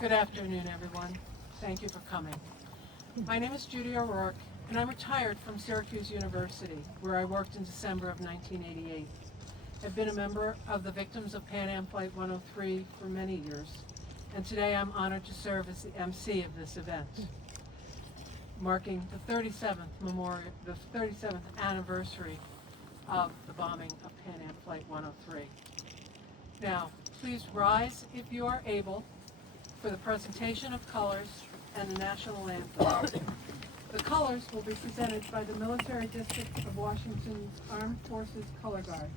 Good afternoon, everyone. Thank you for coming. My name is Judy O'Rourke, and I'm retired from Syracuse University, where I worked in December of 1988. I've been a member of the Victims of Pan Am Flight 103 for many years, and today I'm honored to serve as the MC of this event, marking the 37th anniversary of the bombing of Pan Am Flight 103. Now, please rise if you are able for the presentation of colors and the national anthem. The colors will be presented by the Military District of Washington's Armed Forces Color Guard.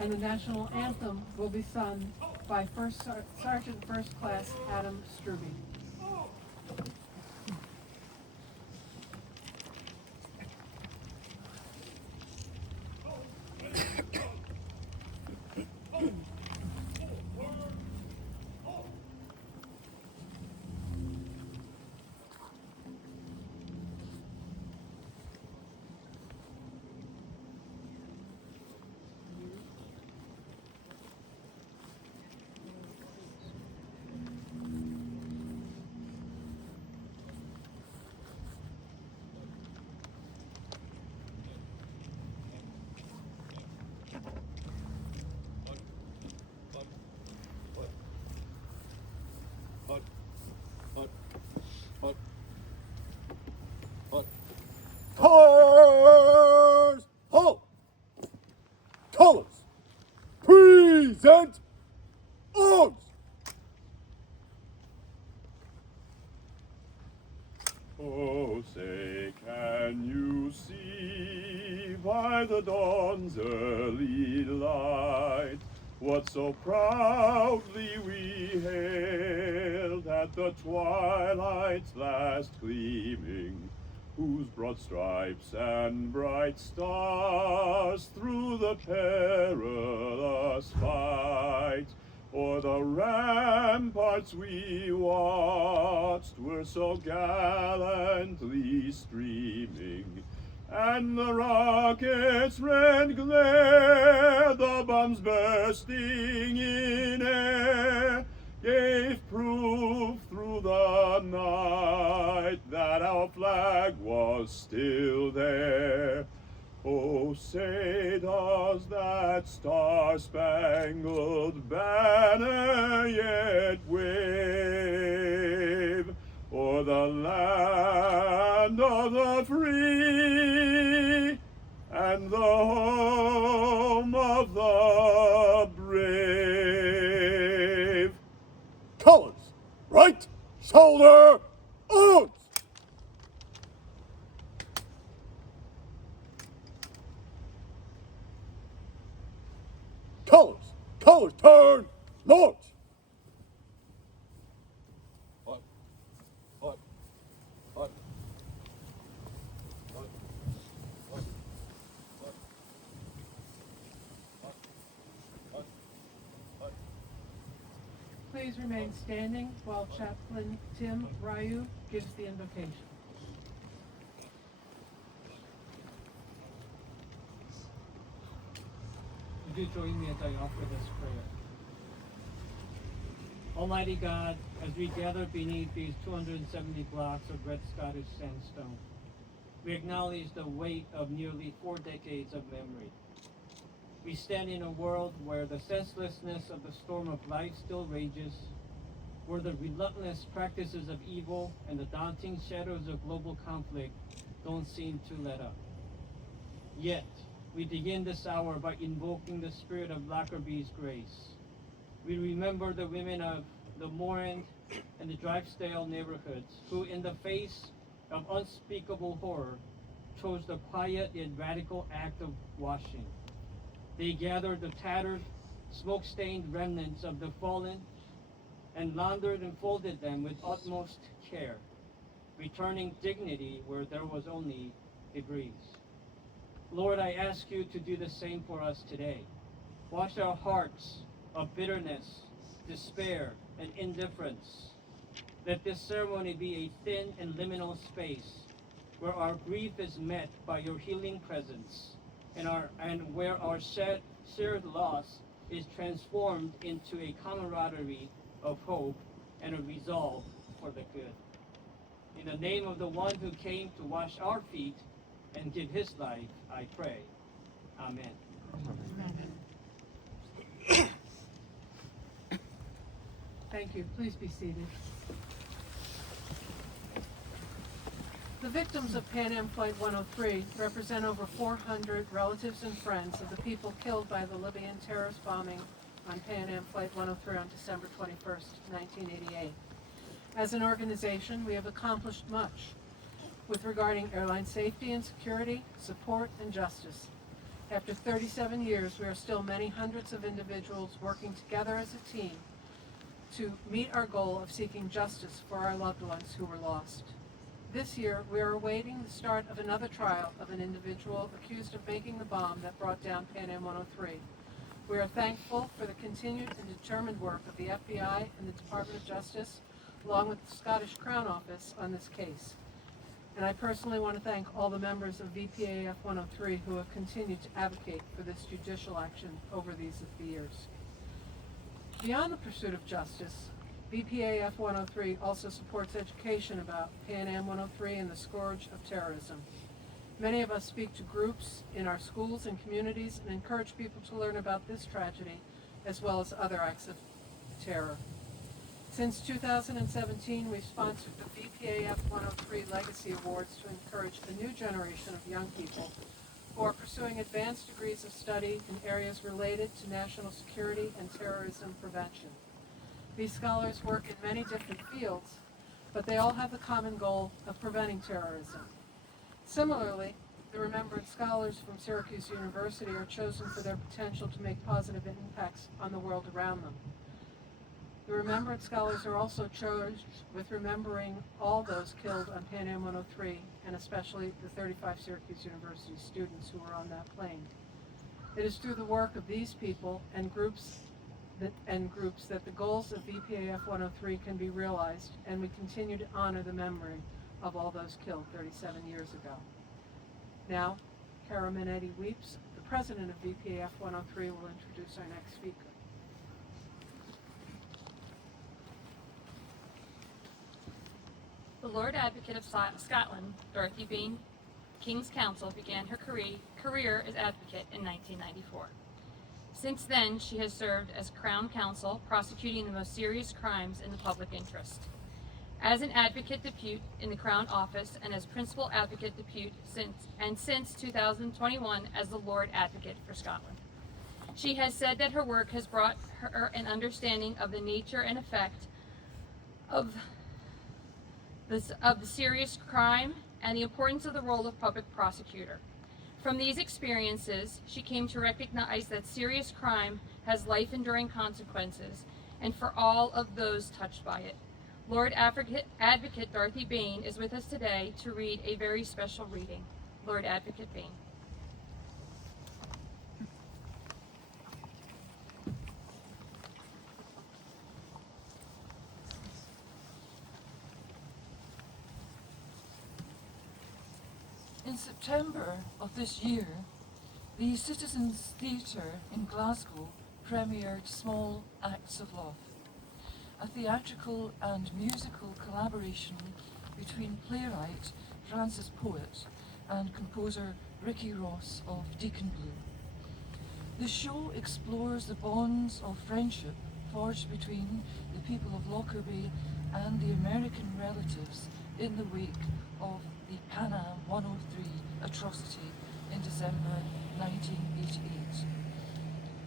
And the national anthem will be sung by Sergeant First Class Adam Struby. Colors! Halt! Colors! Present! Arms! Oh, say, can you see by the dawn's early light what so proudly we hailed at the twilight's last gleaming, whose broad stripes and bright stars through the perilous fight o'er the ramparts we watched were so gallantly streaming, and the rocket's red glare, the bombs bursting in air, gave proof through the night that our flag was still there. Oh, say does that star-spangled banner yet wave o'er the land of the free and the home of the brave? Colors, right shoulder, arms! Colors, turn, march! Hut, hut, hut, hut, hut, hut, hut, hut, hut. Please remain standing while Chaplain Tim Ryu gives the invocation. Would you join me as I offer this prayer? Almighty God, as we gather beneath these 270 blocks of red Scottish sandstone, we acknowledge the weight of nearly 4 decades of memory. We stand in a world where the senselessness of the storm of life still rages, where the relentless practices of evil and the daunting shadows of global conflict don't seem to let up. Yet, we begin this hour by invoking the spirit of Lockerbie's grace. We remember the women of the Moran and the Drysdale neighborhoods who, in the face of unspeakable horror, chose the quiet yet radical act of washing. They gathered the tattered, smoke-stained remnants of the fallen and laundered and folded them with utmost care, returning dignity where there was only a breeze. Lord, I ask you to do the same for us today. Wash our hearts of bitterness, despair, and indifference. Let this ceremony be a thin and liminal space where our grief is met by your healing presence and where our shared loss is transformed into a camaraderie of hope and a resolve for the good. In the name of the one who came to wash our feet and give his life, I pray. Amen. Thank you. Please be seated. The victims of Pan Am Flight 103 represent over 400 relatives and friends of the people killed by the Libyan terrorist bombing on Pan Am Flight 103 on December 21st, 1988. As an organization, we have accomplished much with regarding airline safety and security, support, and justice. After 37 years, we are still many hundreds of individuals working together as a team to meet our goal of seeking justice for our loved ones who were lost. This year, we are awaiting the start of another trial of an individual accused of making the bomb that brought down Pan Am 103. We are thankful for the continued and determined work of the FBI and the Department of Justice, along with the Scottish Crown Office, on this case. And I personally want to thank all the members of VPAF 103 who have continued to advocate for this judicial action over these years. Beyond the pursuit of justice, VPAF 103 also supports education about Pan Am 103 and the scourge of terrorism. Many of us speak to groups in our schools and communities and encourage people to learn about this tragedy as well as other acts of terror. Since 2017, we've sponsored the VPAF 103 Legacy Awards to encourage a new generation of young people who are pursuing advanced degrees of study in areas related to national security and terrorism prevention. These scholars work in many different fields, but they all have the common goal of preventing terrorism. Similarly, the Remembrance Scholars from Syracuse University are chosen for their potential to make positive impacts on the world around them. The Remembrance Scholars are also charged with remembering all those killed on Pan Am 103, and especially the 35 Syracuse University students who were on that plane. It is through the work of these people and groups that the goals of VPAF 103 can be realized, and we continue to honor the memory of all those killed 37 years ago. Now, Cara Minetti Weeps, the president of VPAF 103, will introduce our next speaker. The Lord Advocate of Scotland, Dorothy Bain, King's Counsel, began her career as advocate in 1994. Since then, she has served as Crown Counsel, prosecuting the most serious crimes in the public interest. As an advocate depute in the Crown Office and as principal advocate depute since 2021 as the Lord Advocate for Scotland. She has said that her work has brought her an understanding of the nature and effect of the serious crime and the importance of the role of public prosecutor. From these experiences, she came to recognize that serious crime has life-enduring consequences, and for all of those touched by it. Lord Advocate Dorothy Bain is with us today to read a very special reading. Lord Advocate Bain. In September of this year, the Citizens Theatre in Glasgow premiered Small Acts of Love, a theatrical and musical collaboration between playwright Francis Poet and composer Ricky Ross of Deacon Blue. The show explores the bonds of friendship forged between the people of Lockerbie and the American relatives in the wake of the Pan Am 103 atrocity in December 1988.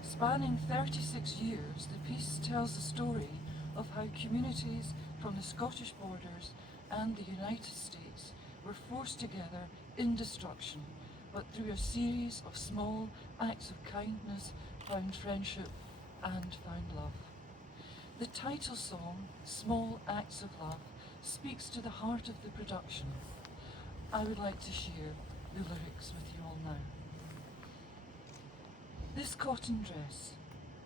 Spanning 36 years, the piece tells the story of how communities from the Scottish borders and the United States were forced together in destruction, but through a series of small acts of kindness found friendship and found love. The title song, Small Acts of Love, speaks to the heart of the production. I would like to share the lyrics with you all now. This cotton dress,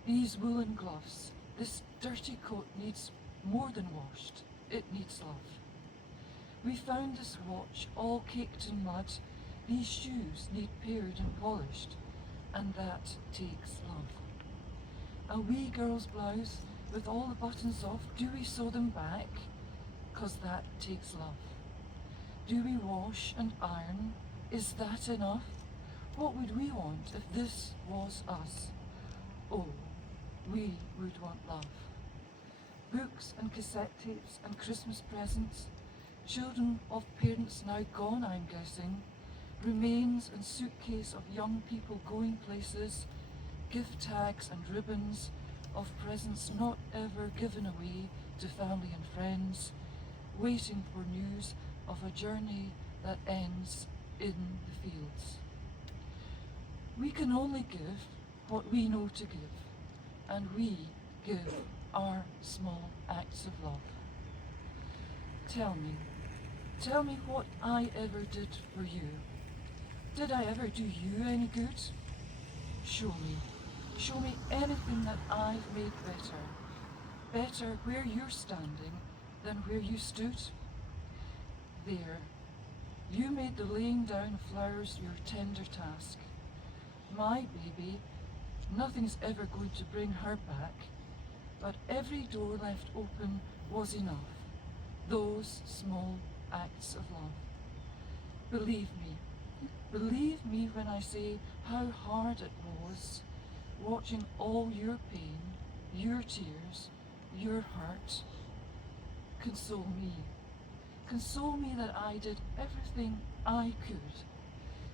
these woolen gloves, this dirty coat needs more than washed, it needs love. We found this watch all caked in mud, these shoes need pared and polished, and that takes love. A wee girl's blouse with all the buttons off, do we sew them back? 'Cause that takes love. Do we wash and iron? Is that enough? What would we want if this was us? Oh, we would want love. Books and cassette tapes and Christmas presents, children of parents now gone, I'm guessing, remains and suitcase of young people going places, gift tags and ribbons of presents not ever given away to family and friends, waiting for news of a journey that ends in the fields. We can only give what we know to give, and we give our small acts of love. Tell me what I ever did for you. Did I ever do you any good? Show me anything that I've made better. Better where you're standing than where you stood. There, you made the laying down of flowers your tender task. My baby, nothing's ever going to bring her back, but every door left open was enough. Those small acts of love. Believe me when I say how hard it was, watching all your pain, your tears, your hurt. Console me that I did everything I could,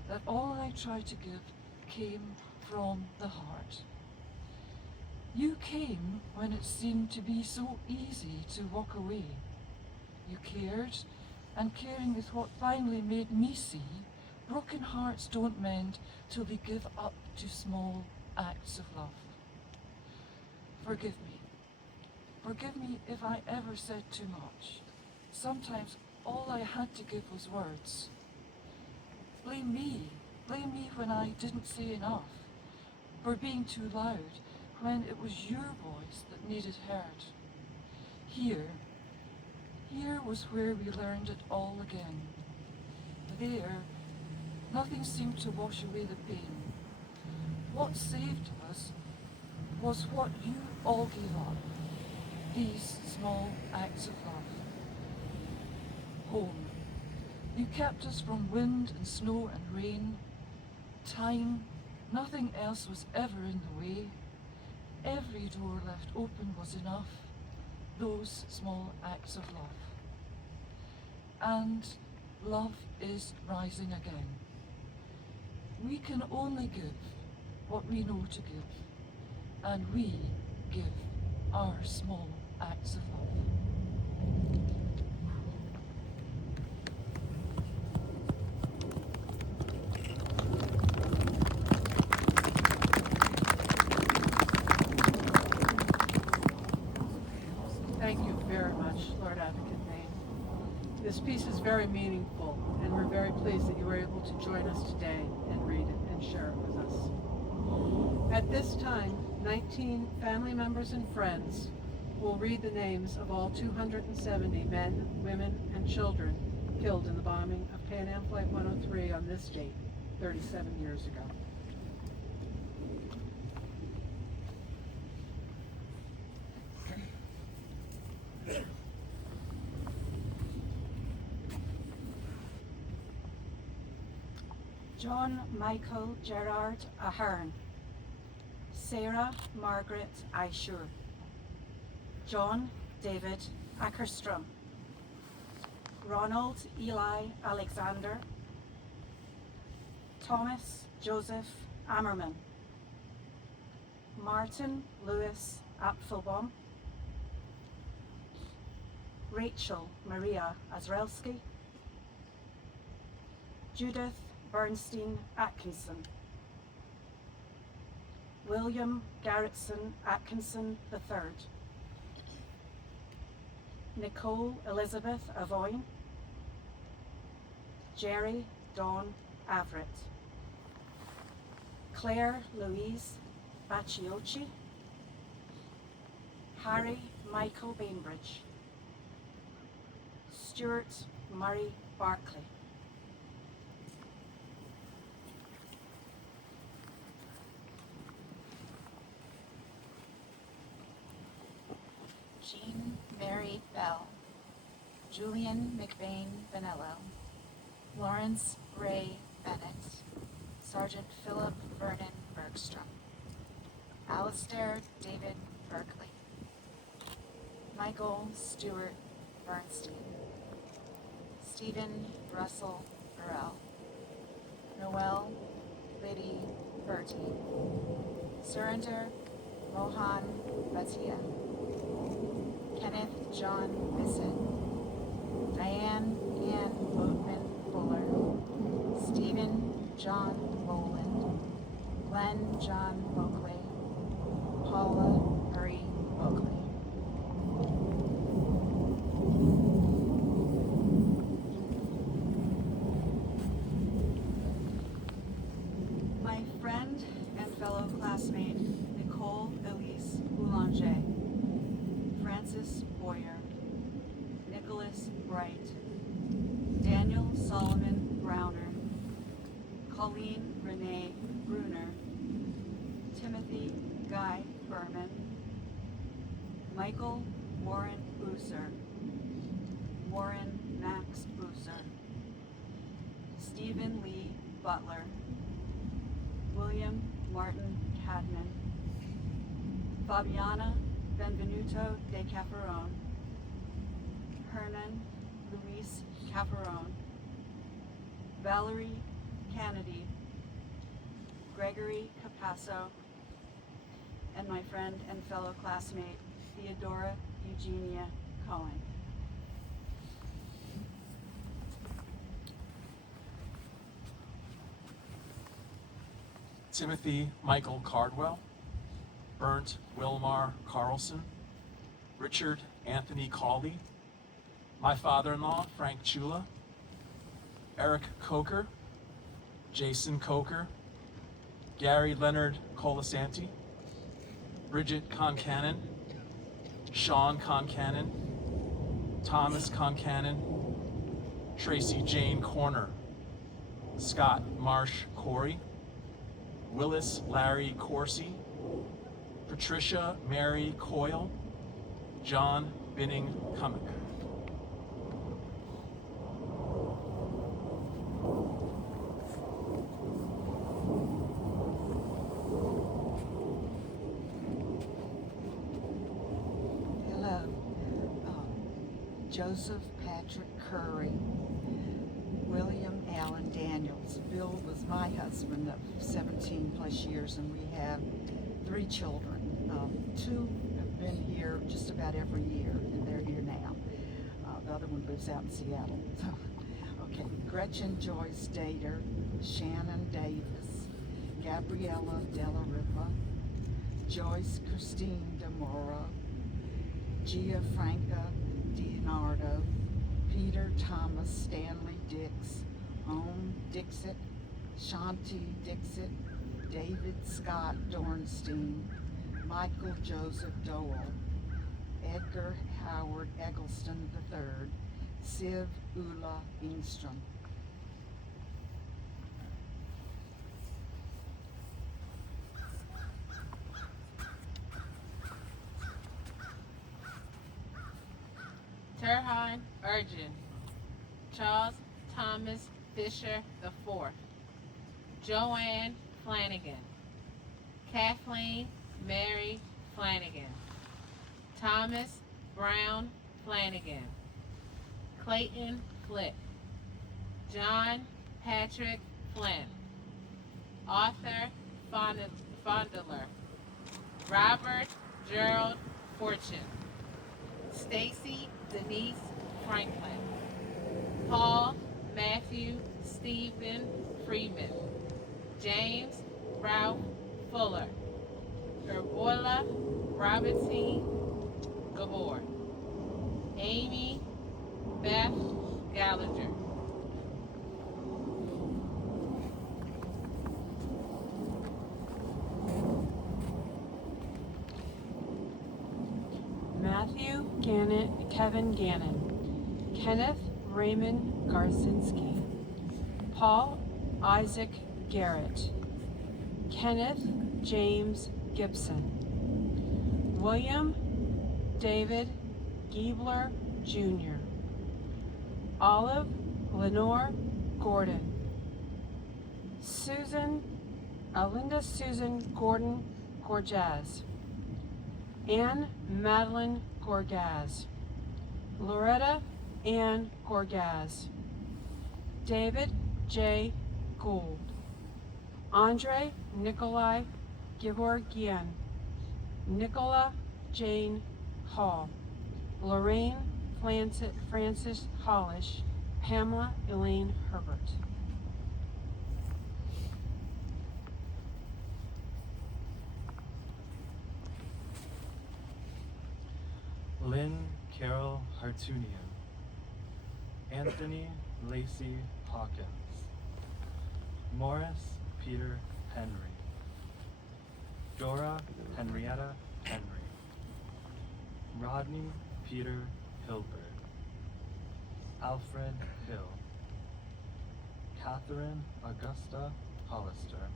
that all I tried to give came from the heart. You came when it seemed to be so easy to walk away. You cared, and caring is what finally made me see broken hearts don't mend till they give up to small acts of love. Forgive me if I ever said too much. Sometimes all I had to give was words. Blame me when I didn't say enough, for being too loud when it was your voice that needed heard. Here was where we learned it all again. There, nothing seemed to wash away the pain. What saved us was what you all gave up, these small acts of love. Home. You kept us from wind and snow and rain. Time, nothing else was ever in the way. Every door left open was enough, those small acts of love. And love is rising again. We can only give what we know to give, and we give our small acts of love. Thank you very much, Lord Advocate Bain. This piece is very meaningful, and we're very pleased that you were able to join us today and read it and share it with us. At this time, 19 family members and friends will read the names of all 270 men, women, and children killed in the bombing of Pan Am Flight 103 on this date, 37 years ago. John Michael Gerard Ahern, Sarah Margaret Aishur, John David Ackerstrom, Ronald Eli Alexander, Thomas Joseph Ammerman, Martin Louis Apfelbaum, Rachel Maria Azrelski, Judith Bernstein Atkinson, William Garretson Atkinson III, Nicole Elizabeth Avoyne, Jerry Dawn Averitt, Claire Louise Bacciocchi, Harry Michael Bainbridge, Stuart Murray Barclay, Jean Mary Bell, Julian McBain Benello, Lawrence Ray Bennett, Sergeant Philip Vernon Bergstrom, Alistair David Berkeley, Michael Stewart Bernstein, Stephen Russell Burrell, Noel Liddy Bertie, Surinder Mohan Bhatia, Kenneth John Bissett, Diane Ann Boatman Fuller, Stephen John Boland, Glenn John Oakley, Paula Marie Oakley. My friend and fellow classmate, Nicole Elise Boulanger, Francis Boyer, Nicholas Bright, Daniel Solomon Browner, Colleen Renee Bruner, Timothy Guy Berman, Michael Warren Booser, Warren Max Booser, Stephen Lee Butler, William Martin Cadman, Fabiana Benvenuto de Cafferone, Hernan Luis Cafferone, Valerie Kennedy, Gregory Capasso, and my friend and fellow classmate, Theodora Eugenia Cohen. Timothy Michael Cardwell, Bernd Wilmar Carlson, Richard Anthony Cawley, my father-in-law, Frank Ciulla, Eric Coker, Jason Coker, Gary Leonard Colasanti, Bridget Concannon, Sean Concannon, Thomas Concannon, Tracy Jane Corner, Scott Marsh Corey, Willis Larry Corsi, Patricia Mary Coyle, John Binning Cummick. Hello. Joseph Patrick Curry, William Allen Daniels. Bill was my husband of 17 plus years, and we have 3 children. 2 have been here just about every year, and they're here now. The other one lives out in Seattle. Okay, Gretchen Joyce Dater, Shannon Davis, Gabriella Della Ripa, Joyce Christine DeMora, Gia Franca Leonardo, Peter Thomas Stanley Dix, Home Dixit, Shanti Dixit, David Scott Dornstein, Michael Joseph Dole, Edgar Howard Eggleston III, Siv Ulla Engstrom. Terhan Urgin, Charles Thomas Fisher IV, Joanne Flanagan, Kathleen Mary Flanagan, Thomas Brown Flanagan, Clayton Flick, John Patrick Flynn, Arthur Fondler, Robert Gerald Fortune, Stacy Denise Franklin, Paul Matthew Stephen Freeman, James Ralph Fuller, Erbola Robertine Gabor, Amy Beth Gallagher. Matthew Kevin Gannon, Kenneth Raymond Garsinski, Paul Isaac Garrett, Kenneth James Gibson, William David Giebler Jr., Olive Lenore Gordon, Linda Susan Gordon Gorgaz, Anne Madeline Gorgaz, Loretta Ann Gorgaz, David J. Gould, Andre Nikolai Gevorgian, Nicola Jane Hall, Lorraine Francis Hollish, Pamela Elaine Herbert. Lynn Carol Hartunian, Anthony Lacey Hawkins, Morris Peter Henry, Dora Henrietta Henry, Rodney Peter Hilbert, Alfred Hill, Catherine Augusta Hollister,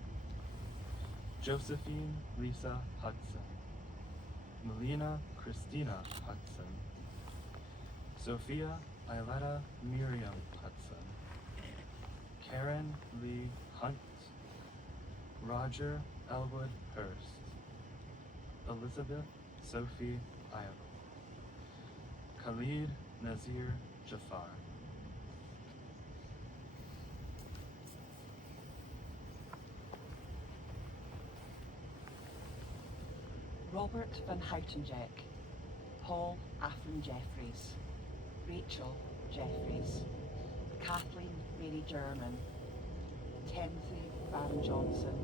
Josephine Lisa Hudson, Melina Christina Hudson, Sophia Isleta Miriam Hudson, Karen Lee Hunt, Roger Elwood Hurst, Elizabeth Sophie Iredell, Khalid Nazir Jafar. Robert Van Houtenjack, Paul Afrin Jeffries, Rachel Jeffries, Kathleen Mary German, Timothy Baron Johnson,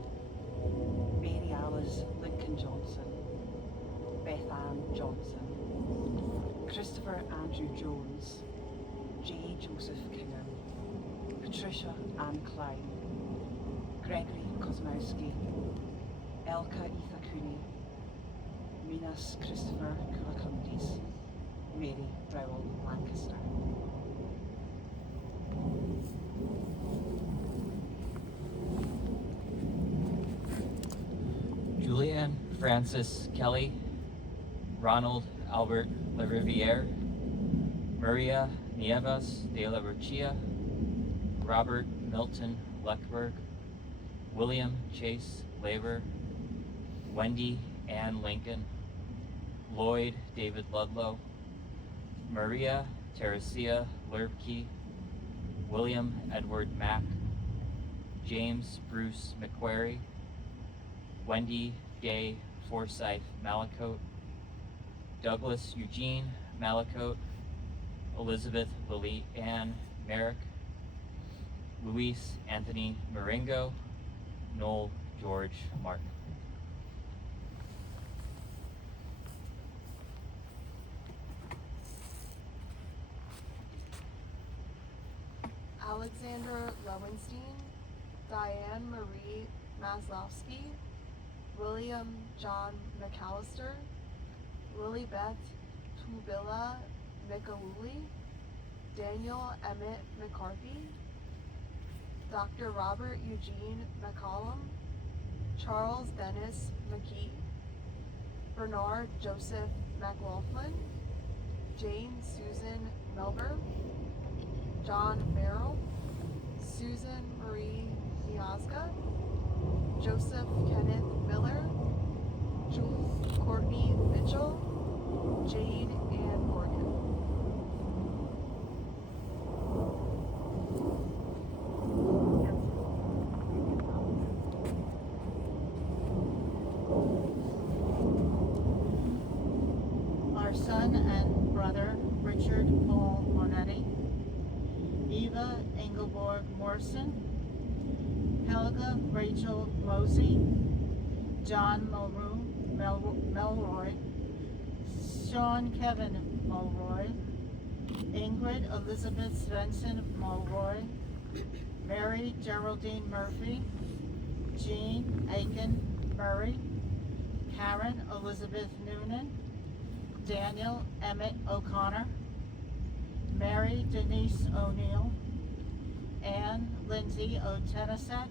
Mary Alice Lincoln Johnson, Beth Ann Johnson, Christopher Andrew Jones, J. Joseph Kingham, Patricia Ann Klein, Gregory Kosmowski, Elka Etha Cooney, Minas Christopher Kulakundis, Mary Rowell Lancaster. Julianne Francis Kelly, Ronald Albert LaRiviere, Maria Nieves de la Rochia, Robert Milton Leckberg, William Chase Labor, Wendy Ann Lincoln, Lloyd David Ludlow, Maria Teresia Lurbke, William Edward Mack, James Bruce McQuarrie, Wendy Gay Forsyth Malacote, Douglas Eugene Malacote, Elizabeth Lily Ann Merrick, Luis Anthony Marengo, Noel George Martin. Alexandra Lowenstein, Diane Marie Maslowski, William John McAllister, Lilibeth Tubilla Mikaluli, Daniel Emmett McCarthy, Dr. Robert Eugene McCollum, Charles Dennis McKee, Bernard Joseph McLaughlin, Jane Susan Melber, John Merrill, Susan Marie Miazga, Joseph Kenneth Miller, Jules Courtney Mitchell, Jade Ann Morgan. Our son and brother, Richard Paul Monetti, Eva Engelborg Morrison, Helga Rachel Mosey, John Melroy, Sean Kevin Mulroy, Ingrid Elizabeth Svensson Mulroy, Mary Geraldine Murphy, Jean Aiken Murray, Karen Elizabeth Noonan, Daniel Emmett O'Connor, Mary Denise O'Neill, Anne Lindsay O'Tennesek,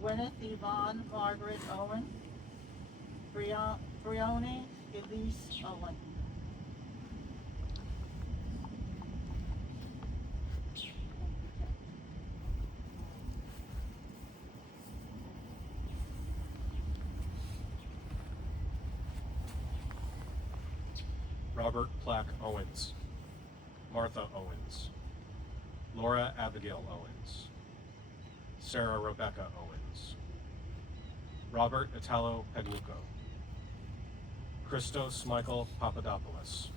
Gwyneth Yvonne Margaret Owen, Brione Elise Owen. Robert Plack Owens, Martha Owens, Laura Abigail Owens, Sarah Rebecca Owens, Robert Italo Pegluco, Christos Michael Papadopoulos,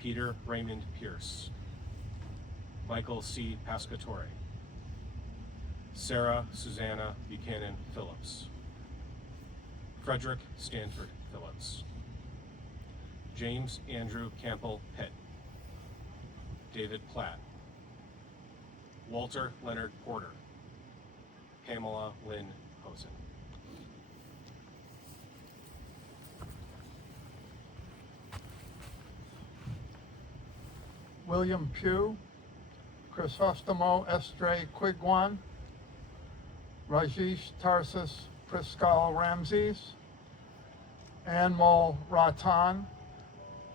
Peter Raymond Pierce, Michael C. Pascatore, Sarah Susanna Buchanan Phillips, Frederick Stanford Phillips, James Andrew Campbell Pitt, David Platt, Walter Leonard Porter, Pamela Lynn Hosen. William Pugh, Chrysostomo Estre Quigwan, Rajesh Tarsus Priskal Ramses, Anmol Ratan,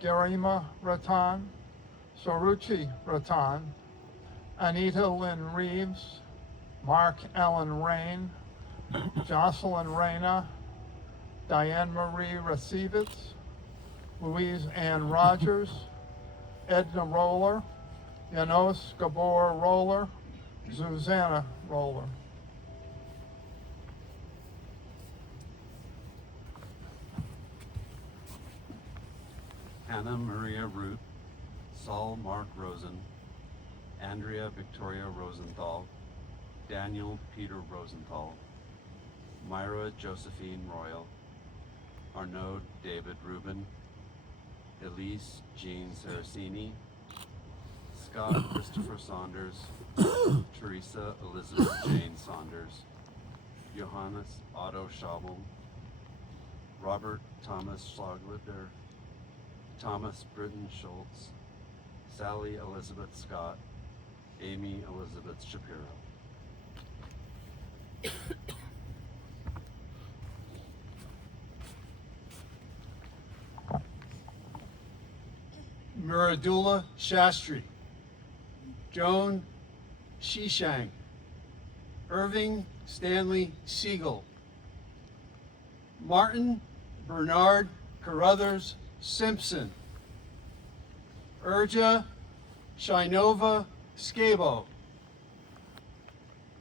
Garima Ratan, Soruchi Ratan, Anita Lynn Reeves, Mark Allen Rain, Jocelyn Reyna, Diane Marie Rasevitz, Louise Ann Rogers, Edna Roller, Janos Gabor Roller, Susanna Roller. Anna Maria Root, Saul Mark Rosen, Andrea Victoria Rosenthal, Daniel Peter Rosenthal, Myra Josephine Royal, Arnaud David Rubin, Elise Jean Saracini, Scott Christopher Saunders, Teresa Elizabeth Jane Saunders, Johannes Otto Schabel, Robert Thomas Schlaglitter, Thomas Britton Schultz, Sally Elizabeth Scott, Amy Elizabeth Shapiro. Muradula Shastri, Joan Shishang, Irving Stanley Siegel, Martin Bernard Carruthers Simpson, Urja Shinova Scabo,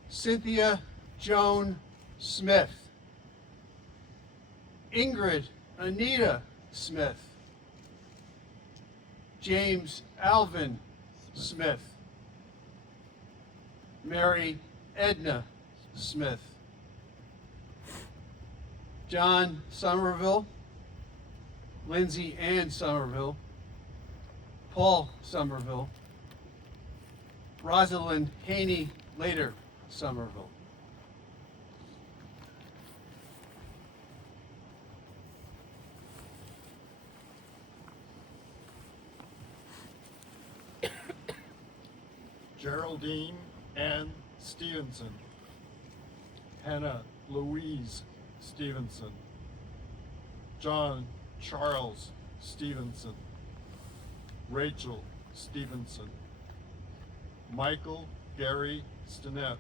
Cynthia Joan Smith, Ingrid Anita Smith, James Alvin Smith, Mary Edna Smith, John Somerville, Lindsay Ann Somerville, Paul Somerville, Rosalind Haney Later Somerville. Geraldine Ann Stevenson, Hannah Louise Stevenson, John Charles Stevenson, Rachel Stevenson, Michael Gary Stinnett,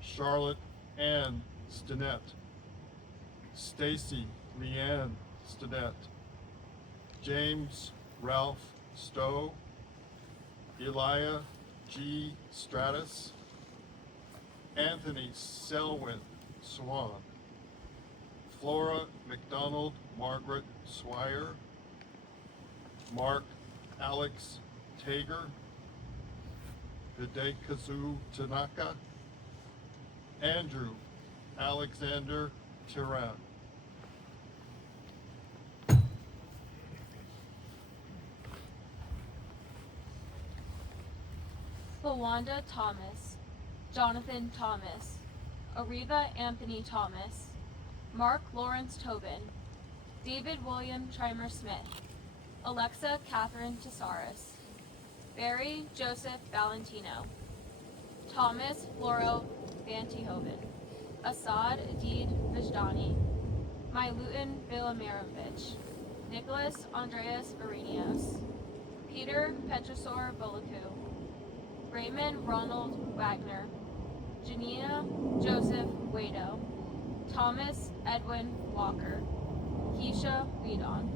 Charlotte Ann Stinnett, Stacy Leanne Stinnett, James Ralph Stowe, Elia G. Stratus, Anthony Selwyn Swan, Flora McDonald Margaret Swire, Mark Alex Tager, Hidekazu Tanaka, Andrew Alexander Tiran. Lawanda Thomas, Jonathan Thomas, Ariva Anthony Thomas, Mark Lawrence Tobin, David William Trimer Smith, Alexa Catherine Tesaris, Barry Joseph Valentino, Thomas Floro Vantihoven, Assad Adid Vijdani, Milutin Vilamirovich, Nicholas Andreas Arrhenius, Peter Petrosor Bolaku, Raymond Ronald Wagner, Janina Joseph Wado, Thomas Edwin Walker, Keisha Weedon.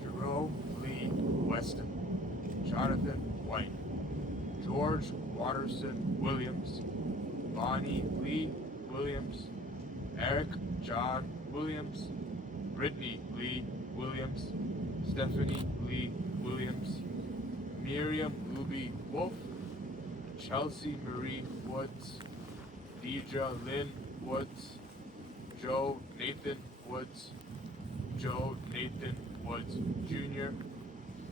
Jerome Lee Weston, Jonathan White, George Watterson Williams, Bonnie Lee Williams, Eric John Williams, Brittany Lee Williams, Stephanie Lee Williams, Miriam Ruby Wolf, Chelsea Marie Woods, Deidre Lynn Woods, Joe Nathan Woods, Joe Nathan Woods Jr.,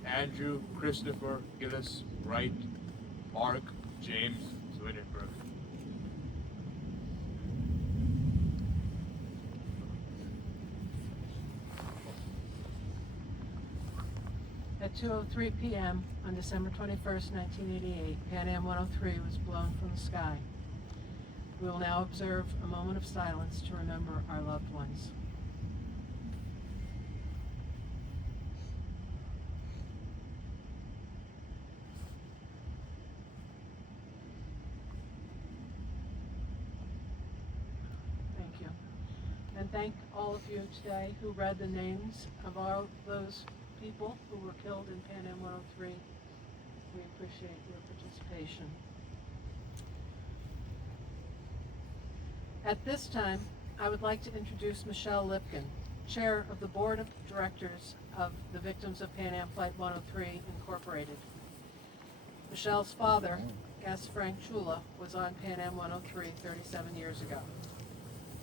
Andrew Christopher Gillis Wright, Mark James Swindenberg. At 2:03 p.m. on December 21st, 1988, Pan Am 103 was blown from the sky. We will now observe a moment of silence to remember our loved ones. Thank you. And thank all of you today who read the names of all those people who were killed in Pan Am 103. We appreciate your participation. At this time, I would like to introduce Michelle Lipkin, Chair of the Board of Directors of the Victims of Pan Am Flight 103 Incorporated. Michelle's father, S. Frank Ciulla, was on Pan Am 103 37 years ago.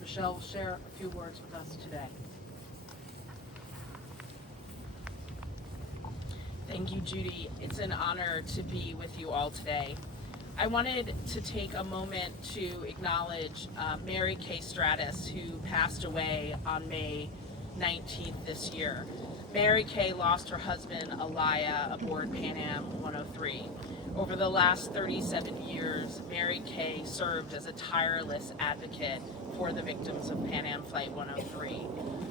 Michelle will share a few words with us today. Thank you, Judy. It's an honor to be with you all today. I wanted to take a moment to acknowledge Mary Kay Stratus, who passed away on May 19th this year. Mary Kay lost her husband, Elia, aboard Pan Am 103. Over the last 37 years, Mary Kay served as a tireless advocate for the victims of Pan Am Flight 103.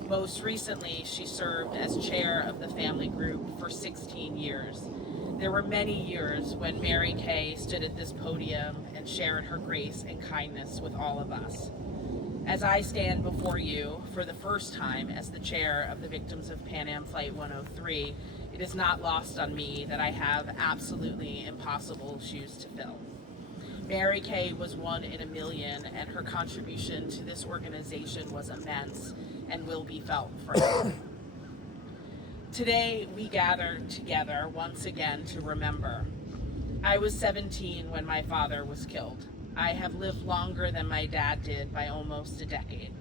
Most recently, she served as chair of the family group for 16 years. There were many years when Mary Kay stood at this podium and shared her grace and kindness with all of us. As I stand before you for the first time as the chair of the victims of Pan Am Flight 103, it is not lost on me that I have absolutely impossible shoes to fill. Mary Kay was one in a million, and her contribution to this organization was immense and will be felt forever. Today, we gather together once again to remember. I was 17 when my father was killed. I have lived longer than my dad did by almost a decade.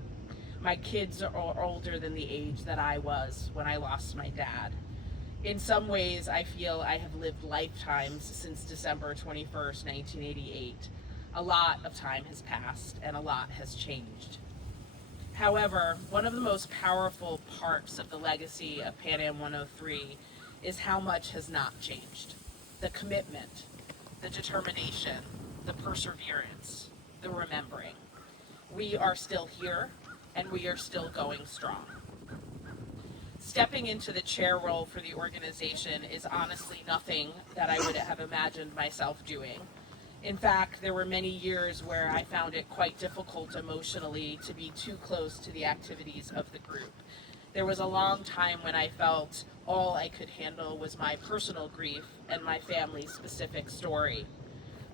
My kids are older than the age that I was when I lost my dad. In some ways, I feel I have lived lifetimes since December 21st, 1988. A lot of time has passed and a lot has changed. However, one of the most powerful parts of the legacy of Pan Am 103 is how much has not changed. The commitment, the determination, the perseverance, the remembering. We are still here, and we are still going strong. Stepping into the chair role for the organization is honestly nothing that I would have imagined myself doing. In fact, there were many years where I found it quite difficult emotionally to be too close to the activities of the group. There was a long time when I felt all I could handle was my personal grief and my family's specific story.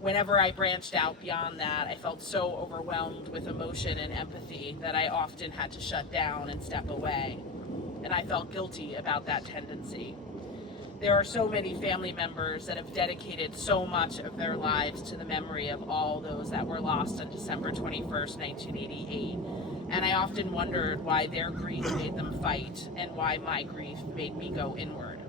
Whenever I branched out beyond that, I felt so overwhelmed with emotion and empathy that I often had to shut down and step away. And I felt guilty about that tendency. There are so many family members that have dedicated so much of their lives to the memory of all those that were lost on December 21st, 1988. And I often wondered why their grief made them fight and why my grief made me go inward.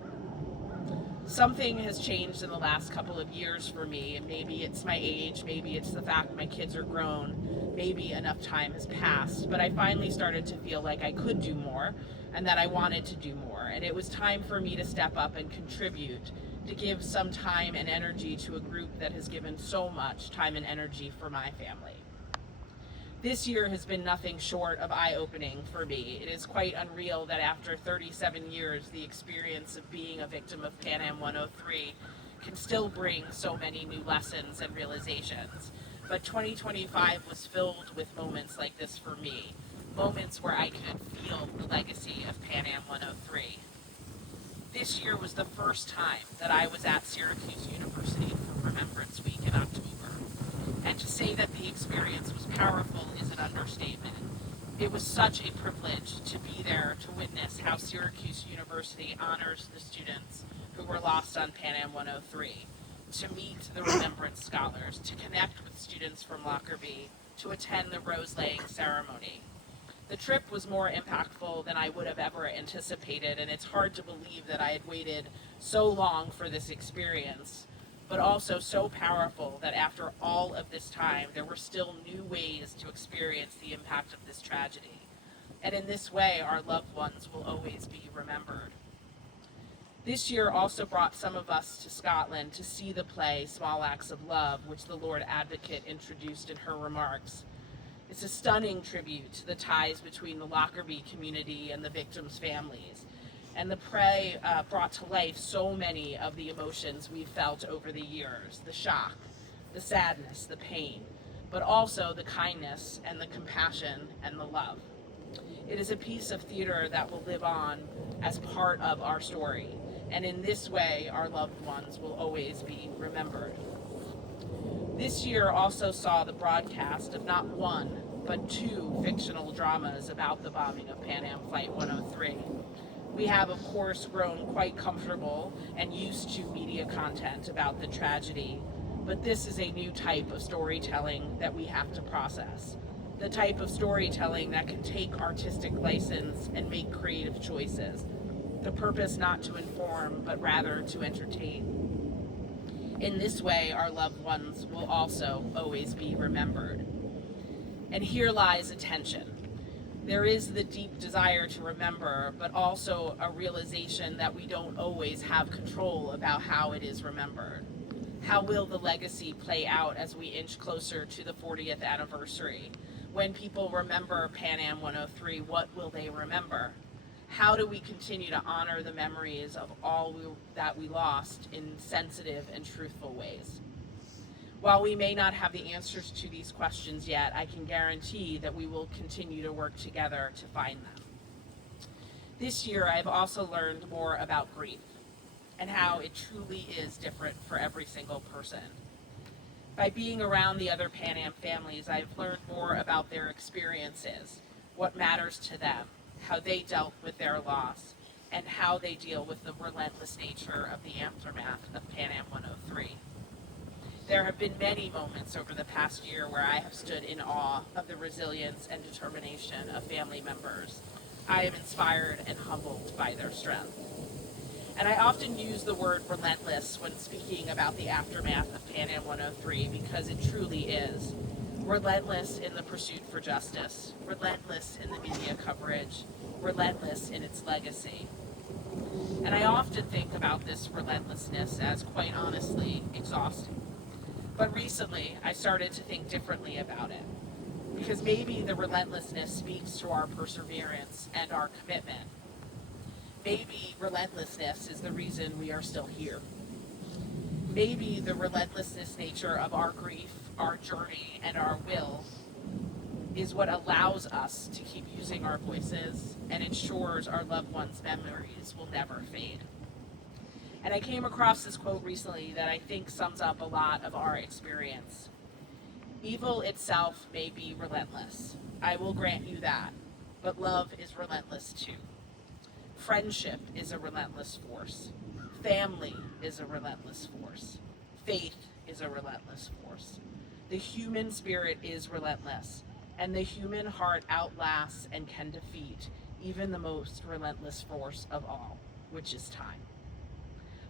Something has changed in the last couple of years for me, and maybe it's my age, maybe it's the fact my kids are grown, maybe enough time has passed, but I finally started to feel like I could do more and that I wanted to do more, and it was time for me to step up and contribute to give some time and energy to a group that has given so much time and energy for my family. This year has been nothing short of eye-opening for me. It is quite unreal that after 37 years, the experience of being a victim of Pan Am 103 can still bring so many new lessons and realizations. But 2025 was filled with moments like this for me, moments where I could feel the legacy of Pan Am 103. This year was the first time that I was at Syracuse University for Remembrance Week in October. And to say that the experience was powerful is an understatement. It was such a privilege to be there to witness how Syracuse University honors the students who were lost on Pan Am 103, to meet the Remembrance Scholars, to connect with students from Lockerbie, to attend the rose-laying ceremony. The trip was more impactful than I would have ever anticipated, and it's hard to believe that I had waited so long for this experience, but also so powerful that after all of this time, there were still new ways to experience the impact of this tragedy. And in this way, our loved ones will always be remembered. This year also brought some of us to Scotland to see the play Small Acts of Love, which the Lord Advocate introduced in her remarks. It's a stunning tribute to the ties between the Lockerbie community and the victims' families. And the play brought to life so many of the emotions we've felt over the years, the shock, the sadness, the pain, but also the kindness and the compassion and the love. It is a piece of theater that will live on as part of our story, and in this way, our loved ones will always be remembered. This year also saw the broadcast of not one, but two fictional dramas about the bombing of Pan Am Flight 103. We have, of course, grown quite comfortable and used to media content about the tragedy, but this is a new type of storytelling that we have to process. The type of storytelling that can take artistic license and make creative choices. The purpose not to inform, but rather to entertain. In this way, our loved ones will also always be remembered. And here lies a tension. There is the deep desire to remember, but also a realization that we don't always have control about how it is remembered. How will the legacy play out as we inch closer to the 40th anniversary? When people remember Pan Am 103, what will they remember? How do we continue to honor the memories of all that we lost in sensitive and truthful ways? While we may not have the answers to these questions yet, I can guarantee that we will continue to work together to find them. This year, I've also learned more about grief and how it truly is different for every single person. By being around the other Pan Am families, I've learned more about their experiences, what matters to them, how they dealt with their loss, and how they deal with the relentless nature of the aftermath of Pan Am 103. There have been many moments over the past year where I have stood in awe of the resilience and determination of family members. I am inspired and humbled by their strength. And I often use the word relentless when speaking about the aftermath of Pan Am 103 because it truly is. Relentless in the pursuit for justice, relentless in the media coverage, relentless in its legacy. And I often think about this relentlessness as, quite honestly, exhausting. But recently, I started to think differently about it, because maybe the relentlessness speaks to our perseverance and our commitment. Maybe relentlessness is the reason we are still here. Maybe the relentlessness nature of our grief, our journey, and our will is what allows us to keep using our voices and ensures our loved ones' memories will never fade. And I came across this quote recently that I think sums up a lot of our experience. Evil itself may be relentless. I will grant you that. But love is relentless too. Friendship is a relentless force. Family is a relentless force. Faith is a relentless force. The human spirit is relentless, and the human heart outlasts and can defeat even the most relentless force of all, which is time.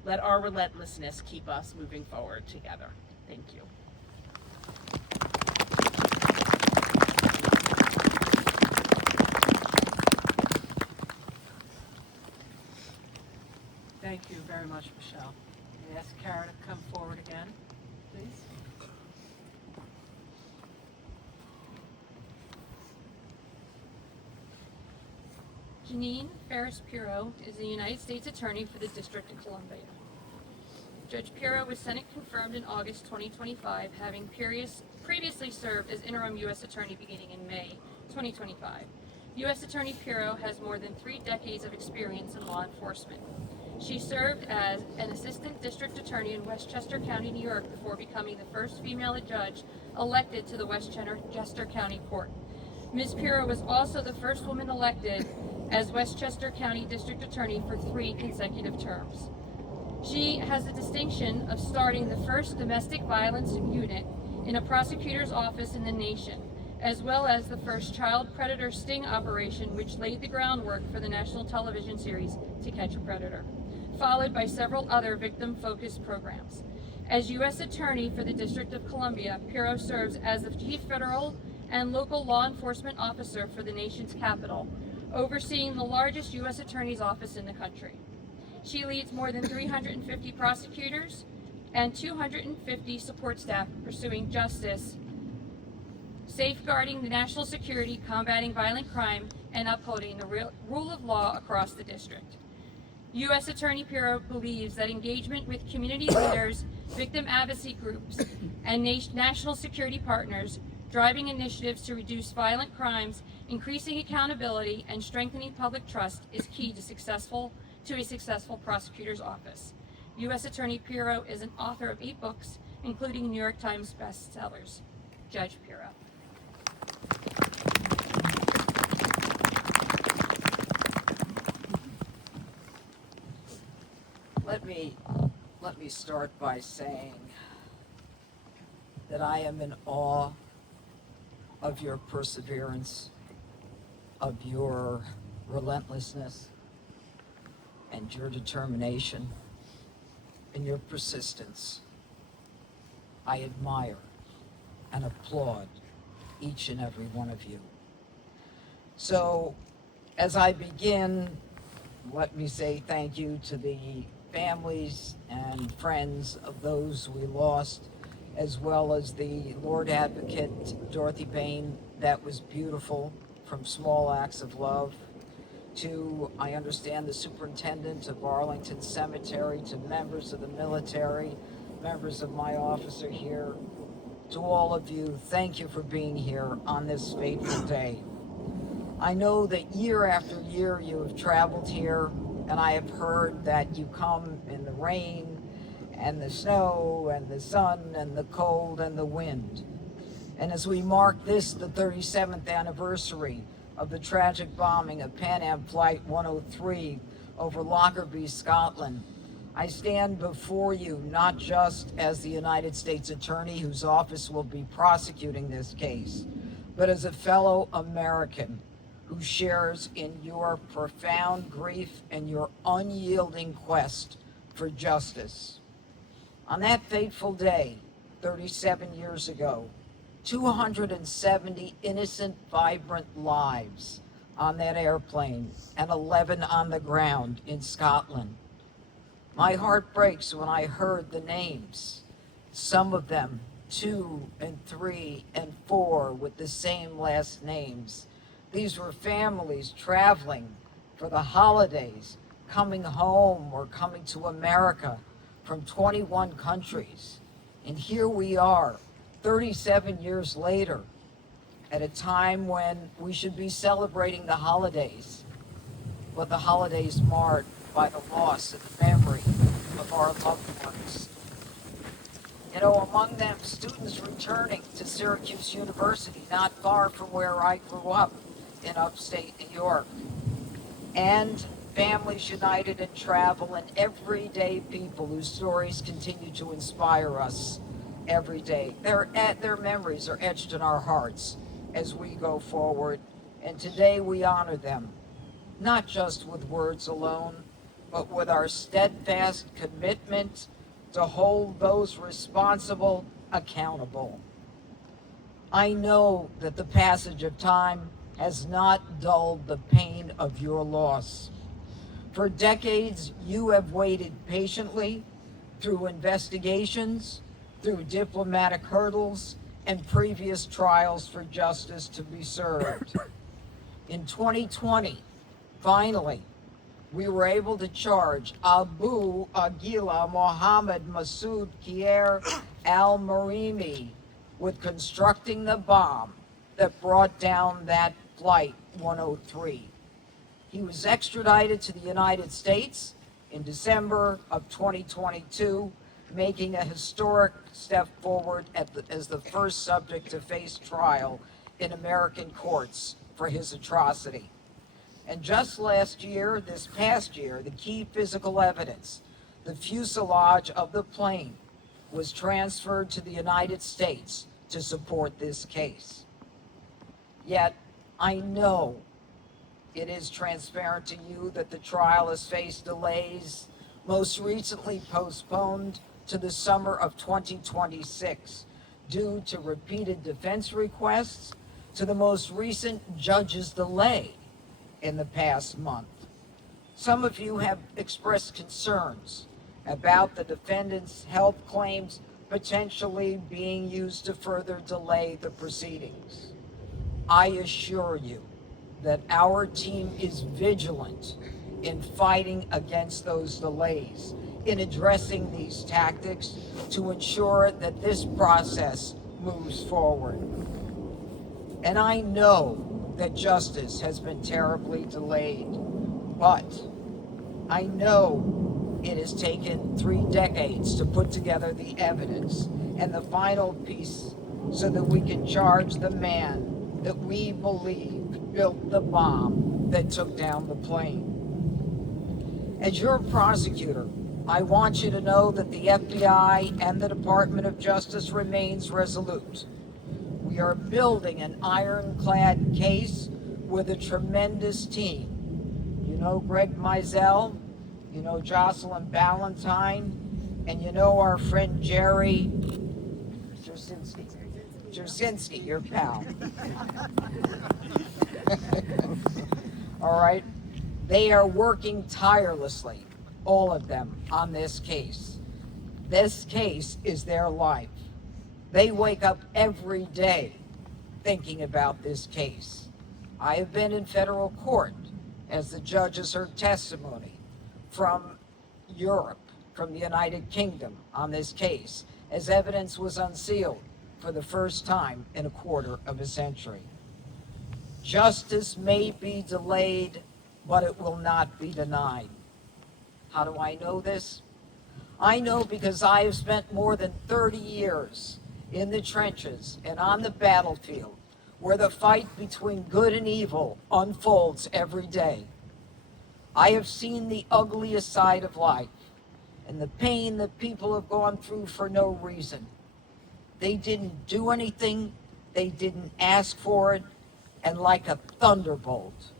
Let our relentlessness keep us moving forward together. Thank you. Thank you very much, Michelle. Kara to come forward again, please. Jeanine Ferris Pirro is a United States Attorney for the District of Columbia. Judge Pirro was Senate confirmed in August 2025, having previously served as interim U.S. Attorney beginning in May 2025. U.S. Attorney Pirro has more than 3 decades of experience in law enforcement. She served as an Assistant District Attorney in Westchester County, New York, before becoming the first female judge elected to the Westchester County Court. Ms. Pirro was also the first woman elected as Westchester County District Attorney for 3 consecutive terms. She has the distinction of starting the first domestic violence unit in a prosecutor's office in the nation, as well as the first child predator sting operation, which laid the groundwork for the national television series To Catch a Predator, followed by several other victim-focused programs. As U.S. Attorney for the District of Columbia, Pirro serves as the Chief Federal and Local Law Enforcement Officer for the nation's capital, overseeing the largest U.S. Attorney's office in the country. She leads more than 350 prosecutors and 250 support staff pursuing justice, safeguarding the national security, combating violent crime, and upholding the rule of law across the district. U.S. Attorney Pirro believes that engagement with community leaders, victim advocacy groups, and national security partners, driving initiatives to reduce violent crimes, increasing accountability, and strengthening public trust is key to a successful prosecutor's office. U.S. Attorney Pirro is an author of 8 books, including New York Times bestsellers. Judge Pirro. Let me start by saying that I am in awe of your perseverance, of your relentlessness, and your determination, and your persistence. I admire and applaud each and every one of you. So, as I begin, let me say thank you to the families and friends of those we lost, as well as the Lord Advocate, Dorothy Bain. That was beautiful, from Small Acts of Love to, I understand, the superintendent of Arlington Cemetery, to members of the military, members of my officer here. To all of you, thank you for being here on this fateful day. I know that year after year you have traveled here, and I have heard that you come in the rain and the snow and the sun and the cold and the wind. And as we mark this, the 37th anniversary of the tragic bombing of Pan Am Flight 103 over Lockerbie, Scotland, I stand before you not just as the United States Attorney whose office will be prosecuting this case, but as a fellow American who shares in your profound grief and your unyielding quest for justice. On that fateful day, 37 years ago, 270 innocent, vibrant lives on that airplane and 11 on the ground in Scotland. My heart breaks when I heard the names, some of them 2 and 3 and 4 with the same last names. These were families traveling for the holidays, coming home or coming to America from 21 countries. And here we are, 37 years later, at a time when we should be celebrating the holidays, but the holidays marred by the loss of the memory of our loved ones. You know, among them, students returning to Syracuse University, not far from where I grew up in upstate New York, and families united in travel, and everyday people whose stories continue to inspire us every day. Their memories are etched in our hearts as we go forward, and today we honor them, not just with words alone, but with our steadfast commitment to hold those responsible accountable. I know that the passage of time has not dulled the pain of your loss. For decades, you have waited patiently through investigations, through diplomatic hurdles, and previous trials for justice to be served. In 2020, finally, we were able to charge Abu Aguila Mohammed Masoud Kier al-Marimi with constructing the bomb that brought down that Flight 103. He was extradited to the United States in December of 2022, making a historic step forward as the first subject to face trial in American courts for his atrocity. And just this past year, the key physical evidence, the fuselage of the plane, was transferred to the United States to support this case. Yet, I know it is transparent to you that the trial has faced delays, most recently postponed to the summer of 2026, due to repeated defense requests, to the most recent judge's delay in the past month. Some of you have expressed concerns about the defendant's health claims potentially being used to further delay the proceedings. I assure you that our team is vigilant in fighting against those delays, in addressing these tactics to ensure that this process moves forward. And I know that justice has been terribly delayed, but I know it has taken 3 decades to put together the evidence and the final piece so that we can charge the man that we believe built the bomb that took down the plane. As your prosecutor, I want you to know that the FBI and the Department of Justice remains resolute. We are building an ironclad case with a tremendous team. You know Greg Mizell, you know Jocelyn Ballantyne, and you know our friend Jerry Jersinski, your pal. All right? They are working tirelessly, all of them, on this case. This case is their life. They wake up every day thinking about this case. I have been in federal court as the judges heard testimony from Europe, from the United Kingdom on this case, as evidence was unsealed for the first time in a quarter of a century. Justice may be delayed, but it will not be denied. How do I know this? I know because I have spent more than 30 years in the trenches and on the battlefield where the fight between good and evil unfolds every day. I have seen the ugliest side of life and the pain that people have gone through for no reason. They didn't do anything, they didn't ask for it, and like a thunderbolt,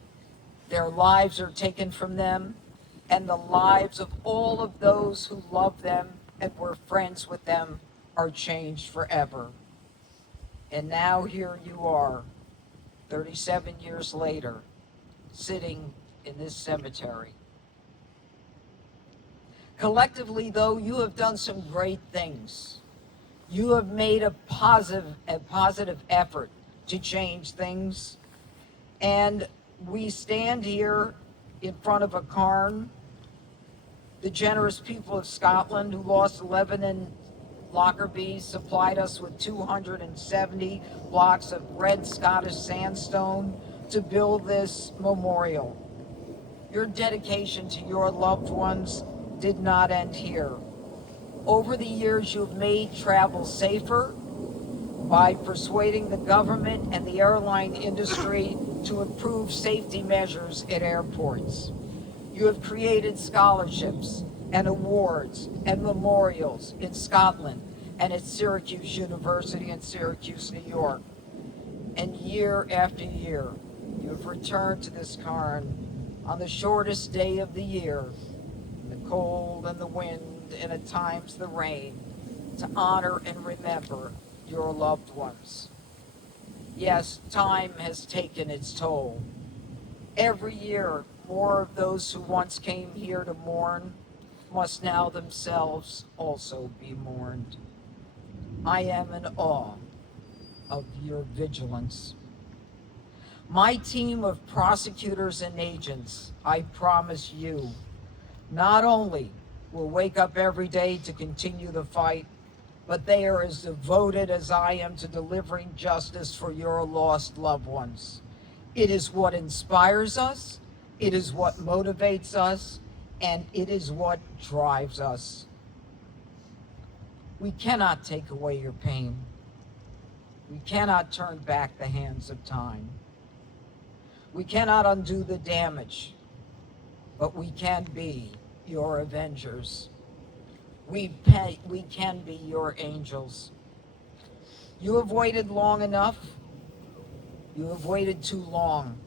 their lives are taken from them, and the lives of all of those who love them and were friends with them are changed forever. And now here you are, 37 years later, sitting in this cemetery. Collectively, though, you have done some great things. You have made a positive effort to change things. And we stand here in front of a cairn. The generous people of Scotland who lost 11 in Lockerbie supplied us with 270 blocks of red Scottish sandstone to build this memorial. Your dedication to your loved ones did not end here. Over the years, you've made travel safer by persuading the government and the airline industry to improve safety measures at airports. You have created scholarships and awards and memorials in Scotland and at Syracuse University in Syracuse, New York. And year after year, you have returned to this cairn on the shortest day of the year, the cold and the wind and at times the rain, to honor and remember your loved ones. Yes, time has taken its toll. Every year, more of those who once came here to mourn must now themselves also be mourned. I am in awe of your vigilance. My team of prosecutors and agents, I promise you, not only will wake up every day to continue the fight, but they are as devoted as I am to delivering justice for your lost loved ones. It is what inspires us, it is what motivates us, and it is what drives us. We cannot take away your pain. We cannot turn back the hands of time. We cannot undo the damage, but we can be your avengers. We can be your angels. You have waited long enough. You have waited too long.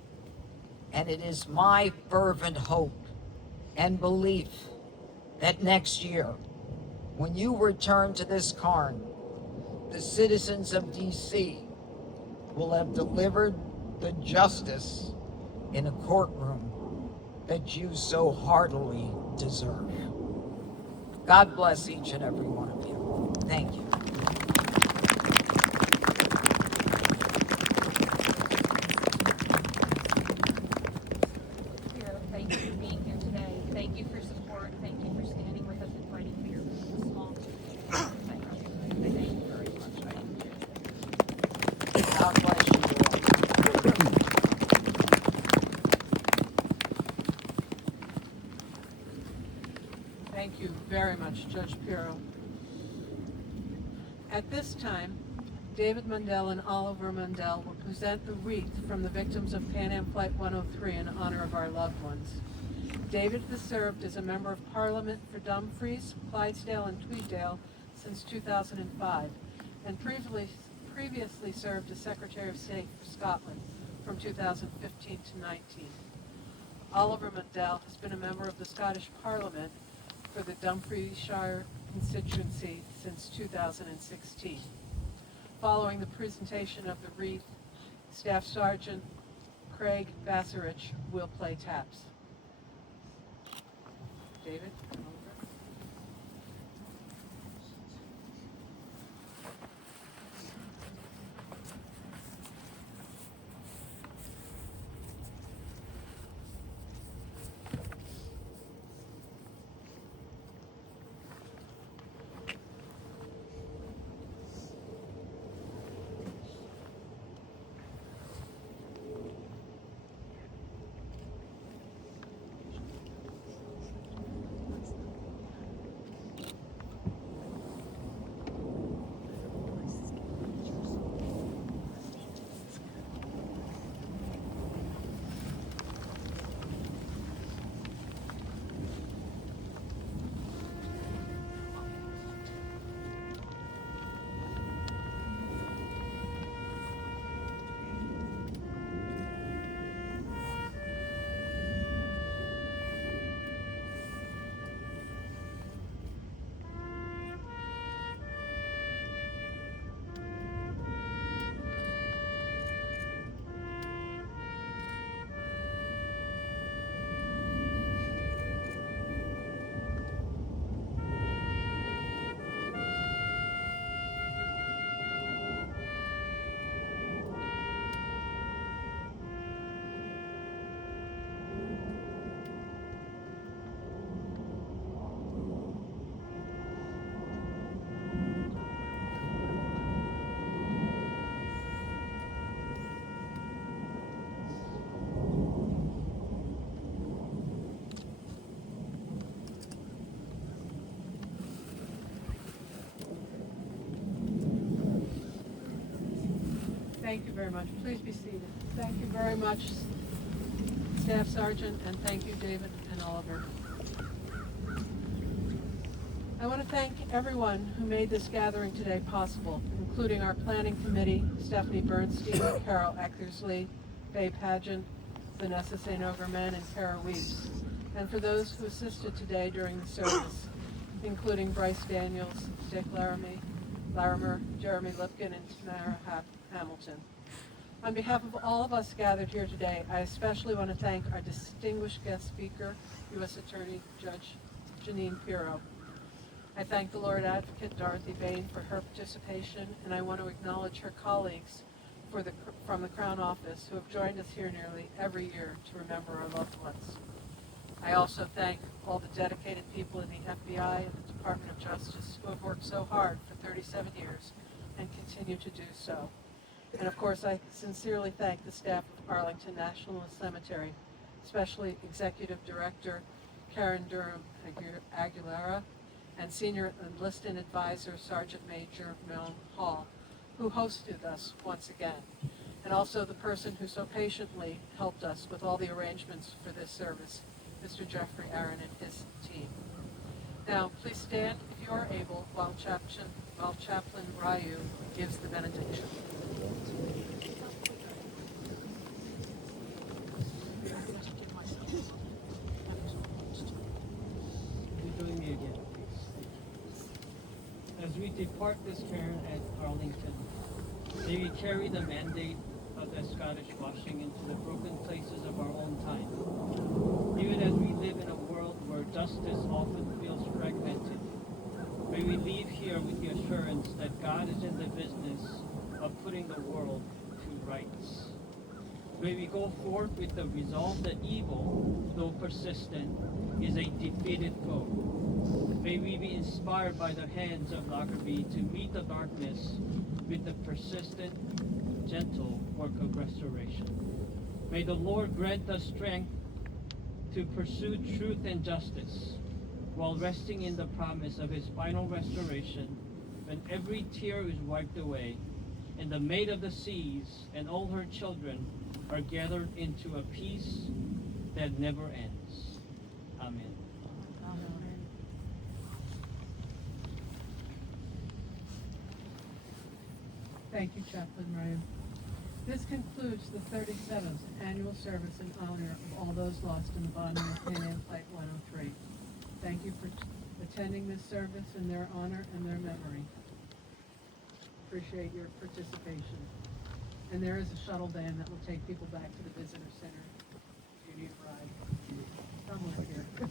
And it is my fervent hope and belief that next year, when you return to this cairn, the citizens of DC will have delivered the justice in a courtroom that you so heartily deserve. God bless each and every one of you. Thank you. Pirro, thank you for being here today. Thank you for your support. Thank you for standing with us and fighting for your small children. Thank you. Thank you very much. God bless you all. Thank you very much, Judge Pirro. At this time, David Mundell and Oliver Mundell will present the wreath from the victims of Pan Am Flight 103 in honor of our loved ones. David has served as a Member of Parliament for Dumfries, Clydesdale, and Tweeddale since 2005, and previously served as Secretary of State for Scotland from 2015 to 19. Oliver Mundell has been a member of the Scottish Parliament for the Dumfriesshire constituency since 2016. Following the presentation of the wreath, Staff Sergeant Craig Bassarich will play taps. David? Thank you very much. Please be seated. Thank you very much, Staff Sergeant, and thank you, David and Oliver. I want to thank everyone who made this gathering today possible, including our planning committee, Stephanie Bernstein, Carol Eckersley, Faye Pageant, Vanessa St. Overman, and Kara Weeps, and for those who assisted today during the service, including Bryce Daniels, Dick Larimer, Jeremy Lipkin, and Tamara Hamilton. On behalf of all of us gathered here today, I especially want to thank our distinguished guest speaker, U.S. Attorney Judge Jeanine Pirro. I thank the Lord Advocate Dorothy Bain for her participation, and I want to acknowledge her colleagues from the Crown Office who have joined us here nearly every year to remember our loved ones. I also thank all the dedicated people in the FBI and the Department of Justice who have worked so hard for 37 years and continue to do so. And of course, I sincerely thank the staff of Arlington National Cemetery, especially Executive Director Karen Durham Aguilera and Senior Enlisted Advisor Sergeant Major Milne Hall, who hosted us once again, and also the person who so patiently helped us with all the arrangements for this service, Mr. Jeffrey Aaron and his team. Now, please stand if you are able while Chaplain Ryu gives the benediction. Join me again, please. As we depart this cairn at Arlington, may we carry the mandate of the Scottish washing into the broken places of our own time. Even as we live in a world where justice often feels fragmented, may we leave here with the assurance that God is in the business of putting the world to rights. May we go forth with the resolve that evil, though persistent, is a defeated foe. May we be inspired by the hands of Lockerbie to meet the darkness with the persistent, gentle work of restoration. May the Lord grant us strength to pursue truth and justice while resting in the promise of his final restoration when every tear is wiped away and the maid of the seas and all her children are gathered into a peace that never ends. Amen. Thank you, Chaplain Ryan. This concludes the 37th annual service in honor of all those lost in the bombing of Pan Am Flight 103. Thank you for attending this service in their honor and their memory. Appreciate your participation. And there is a shuttle van that will take people back to the visitor center if you need a ride. Somewhere here.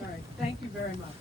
All right, thank you very much.